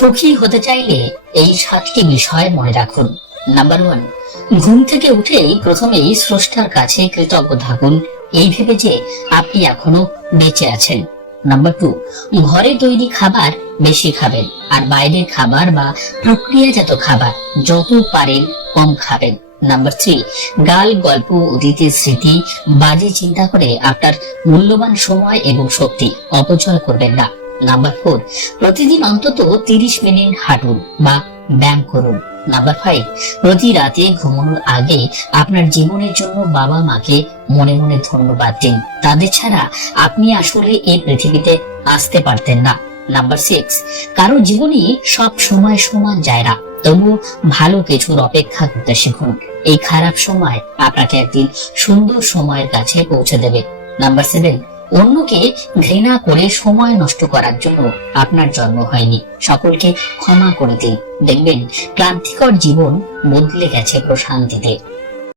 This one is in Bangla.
সুখী হতে চাইলে এই সাতটি বিষয় মনে রাখুন। নাম্বার ওয়ান ঘুম থেকে উঠেই প্রথমেই স্রষ্টার কাছে কৃতজ্ঞ থাকুন। এই ভেবে যে আপনি এখনও বেঁচে আছেন। নাম্বার টু ঘরে তৈরি খাবার বেশি খাবেন আর বাইরের খাবার বা প্রক্রিয়াজাত খাবার যত পারেন কম খাবেন। নাম্বার থ্রি গাল, গল্প, অতীতের স্মৃতি, বাজে চিন্তা করে আপনার মূল্যবান সময় এবং শক্তি অপচয় করবেন না। নাম্বার ফোর প্রতিদিন অন্তত তিরিশ মিনিট হাঁটুন বা ব্যায়াম করুন। নাম্বার ফাইভ প্রতি রাতে ঘুমানোর আগে আপনার জীবনের জন্য বাবা মাকে মনে মনে ধন্যবাদ দিন। তাদের ছাড়া আপনি আসলে এই পৃথিবীতে আসতে পারতেন না। নাম্বার সিক্স কারও জীবনে সব সময় সমান যায় না। তবু ভালো কিছুর অপেক্ষা করতে শিখুন। এই খারাপ সময় আপনাকে একদিন সুন্দর সময়ের কাছে পৌঁছে দেবে। নাম্বার সেভেন অন্যকে ঘৃণা করে সময় নষ্ট করার জন্য আপনার জন্ম হয়নি। সকলকে ক্ষমা করে দিন। দেখবেন, ক্লান্তিকর জীবন বদলে গেছে প্রশান্তিতে।